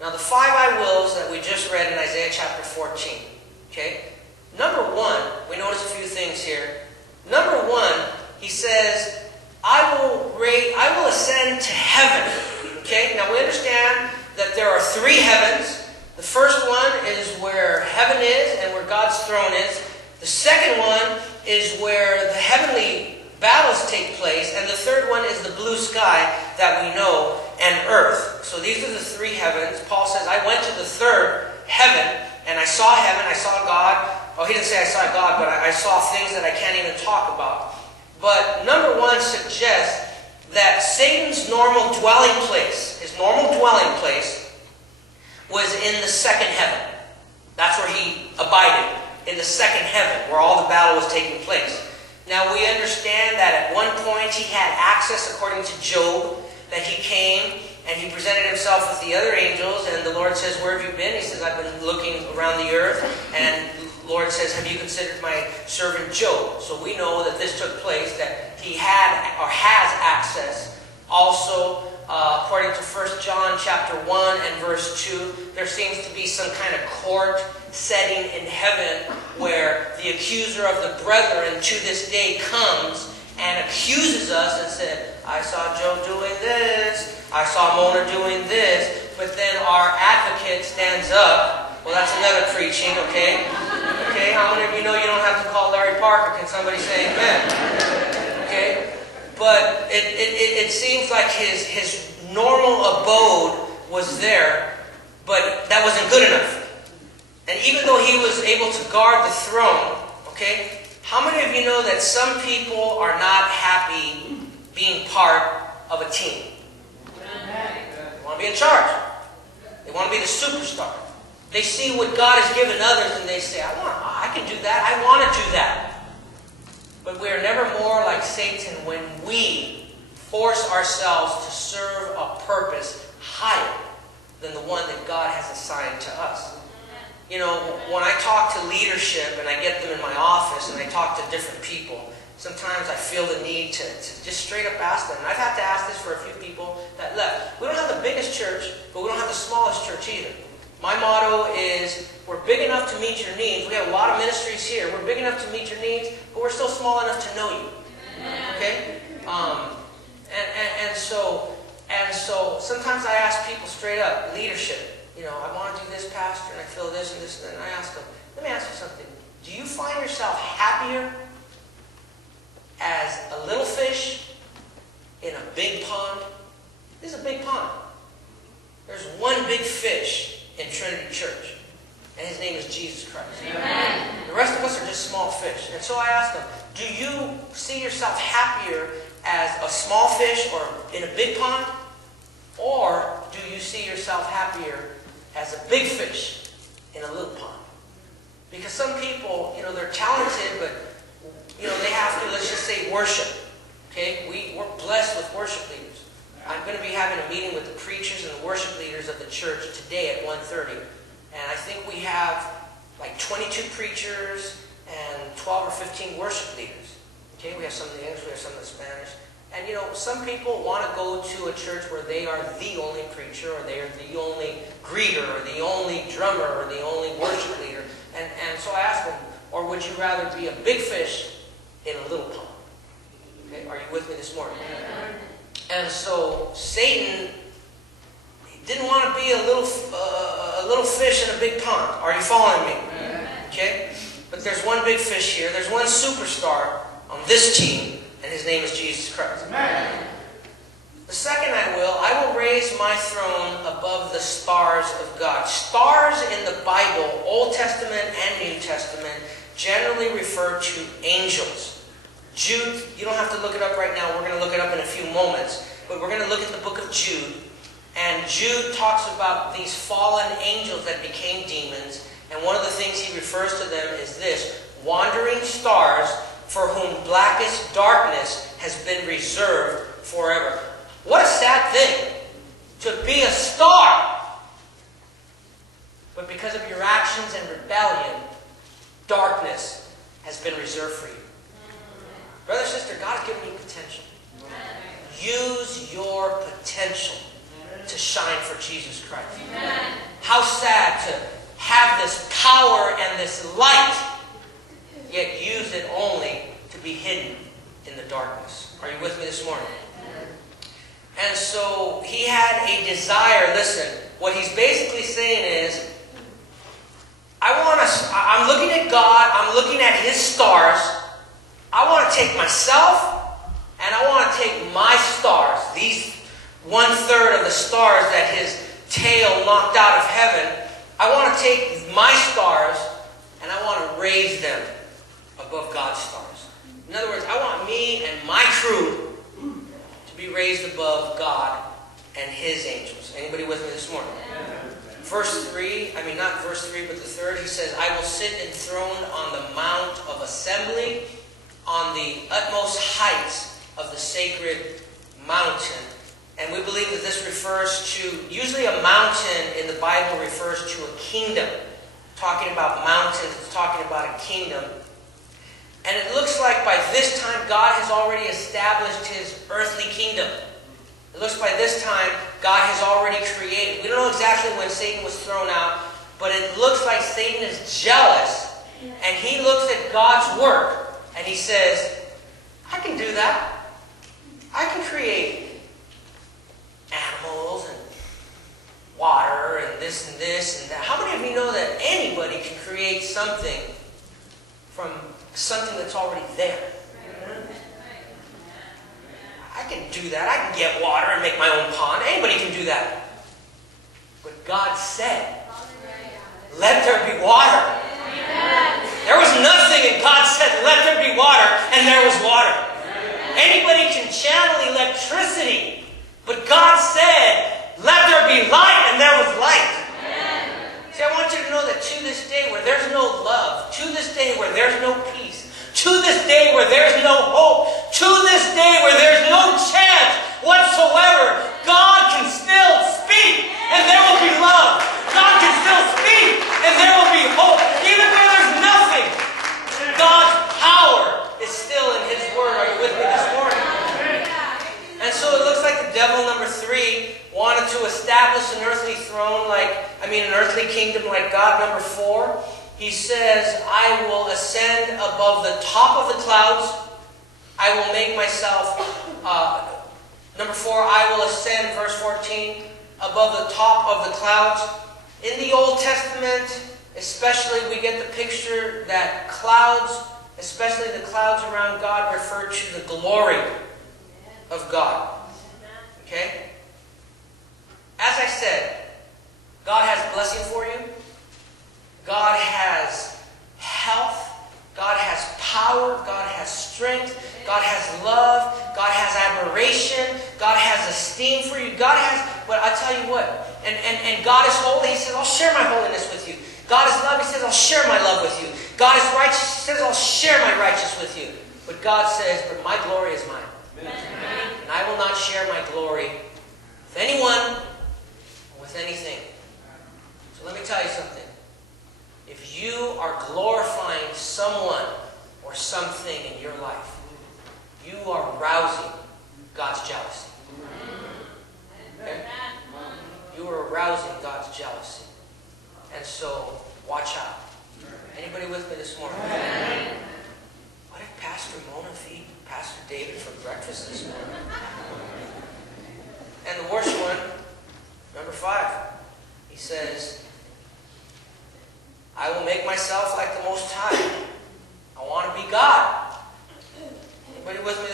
Now the 5 I wills that we just read in Isaiah chapter 14. Okay? Number 1, we notice a few things here. Number 1, he says, I will ascend to heaven. Okay? Now we understand that there are 3 heavens. The first one is where heaven is and where God's throne is. The second one is where the heavenly battles take place. And the third one is the blue sky that we know, and earth. So these are the 3 heavens. Paul says, I went to the 3rd heaven, and I saw heaven, I saw God. Oh, he didn't say I saw God, but I saw things that I can't even talk about. But number 1 suggests that Satan's normal dwelling place, his normal dwelling place, was in the 2nd heaven. That's where he abided, in the 2nd heaven, where all the battle was taking place. Now we understand that at one point he had access, according to Job, that he came and he presented himself with the other angels, and the Lord says, where have you been? He says, I've been looking around the earth. And the Lord says, have you considered my servant Job? So we know that this took place, that he had or has access. Also, according to 1 John chapter 1 and verse 2, there seems to be some kind of court setting in heaven where the accuser of the brethren to this day comes and accuses us and said, I saw Job doing this, I saw Mona doing this, but then our advocate stands up. Well, that's another preaching, okay? Okay, how many of you know you don't have to call Larry Parker? Can somebody say amen? Okay? But it seems like his normal abode was there, but that wasn't good enough. And even though he was able to guard the throne, okay, how many of you know that some people are not happy being part of a team? They want to be in charge. They want to be the superstar. They see what God has given others and they say, I can do that. I want to do that. But we are never more like Satan when we force ourselves to serve a purpose higher than the one that God has assigned to us. You know, when I talk to leadership and I get them in my office and I talk to different people, sometimes I feel the need to just straight up ask them. And I've had to ask this for a few people that left. We don't have the biggest church, but we don't have the smallest church either. My motto is, we're big enough to meet your needs. We have a lot of ministries here. We're big enough to meet your needs, but we're still small enough to know you. Okay? And so sometimes I ask people straight up, leadership, you know, I want to do this, pastor, and I feel this and this, and I ask them, let me ask you something. Do you find yourself happier as a little fish in a big pond? This is a big pond. There's one big fish in Trinity Church, and his name is Jesus Christ. Amen. The rest of us are just small fish. And so I ask them, do you see yourself happier as a small fish or in a big pond? Or do you see yourself happier as a big fish in a little pond? Because some people, you know, they're talented, but, you know, they have to, let's just say, worship. Okay? We're blessed with worship leaders. I'm going to be having a meeting with the preachers and the worship leaders of the church today at 1:30. And I think we have like 22 preachers and 12 or 15 worship leaders. Okay? We have some in the English, we have some in the Spanish. And, you know, some people want to go to a church where they are the only preacher, or they are the only greeter, or the only drummer, or the only worship leader. And so I ask them, or would you rather be a big fish in a little pond? Okay? Are you with me this morning? And so Satan, he didn't want to be a little fish in a big pond. Are you following me? Okay? But there's one big fish here. There's one superstar on this team, and his name is Jesus Christ. Amen. The second I will raise my throne above the stars of God. Stars in the Bible, Old Testament and New Testament, generally refer to angels. Jude, you don't have to look it up right now. We're going to look it up in a few moments. But we're going to look at the book of Jude. And Jude talks about these fallen angels that became demons. And one of the things he refers to them is this: wandering stars for whom blackest darkness has been reserved forever. What a sad thing to be a star. But because of your actions and rebellion, darkness has been reserved for you. Brother, sister, God has given you potential. Use your potential. to shine for Jesus Christ. Amen. How sad to have this power and this light, yet use it only to be hidden in the darkness. Are you with me this morning? And so he had a desire. Listen, what he's basically saying is, I'm looking at God, I'm looking at His stars. I want to take myself and I want to take my stars, these 1/3 of the stars that His tail knocked out of heaven. I want to take my stars and I want to raise them above God's stars. In other words, I want me and my crew to be raised above God and His angels. Anybody with me this morning? Verse 3, not verse 3, but the third, he says, I will sit enthroned on the mount of assembly, on the utmost heights of the sacred mountain. And we believe that this refers to, usually a mountain in the Bible refers to a kingdom. Talking about mountains, it's talking about a kingdom. And it looks like by this time God has already established His earthly kingdom. It looks by this time God has already created. We don't know exactly when Satan was thrown out, but it looks like Satan is jealous, and he looks at God's work and he says, I can do that. I can create animals and water and this and that. How many of you know that anybody can create something from something that's already there? I can do that. I can get water and make my own pond. Anybody can do that. But God said, let there be water. There was nothing, and God said, let there be water, and there was water. Anybody can channel electricity, but God said, let there be light, and there was light. See, I want you to know that to this day where there's no love, to this day where there's no peace, to this day where there's no hope, to this day where there's no chance whatsoever, God can still speak and there will be love. God can still speak and there will be hope. Even where there's nothing, God's power is still in His Word. Are you with me this morning? And so it looks like the devil, number 3, wanted to establish an earthly throne an earthly kingdom like God. Number 4, he says, I will ascend above the top of the clouds. I will make myself, number 4, I will ascend, verse 14, above the top of the clouds. In the Old Testament, especially, we get the picture that clouds, especially the clouds around God, refer to the glory of God. Okay? As I said, God has blessing for you. God has health. God has power. God has strength. God has love. God has admiration. God has esteem for you. God has, but I tell you what, and God is holy. He says, I'll share my holiness with you. God is love. He says, I'll share my love with you. God is righteous. He says, I'll share my righteousness with you. But God says, but my glory is mine. And I will not share my glory with anyone or with anything. So let me tell you something. If you are glorifying someone or something in your life, you are rousing God's jealousy. Okay? You are arousing God's jealousy. And so, watch out. Anybody with me this morning? What did Pastor Mona feed Pastor David for breakfast this morning? And the worst one, number 5, he says, I will make myself like the Most High. I want to be God. Anybody with me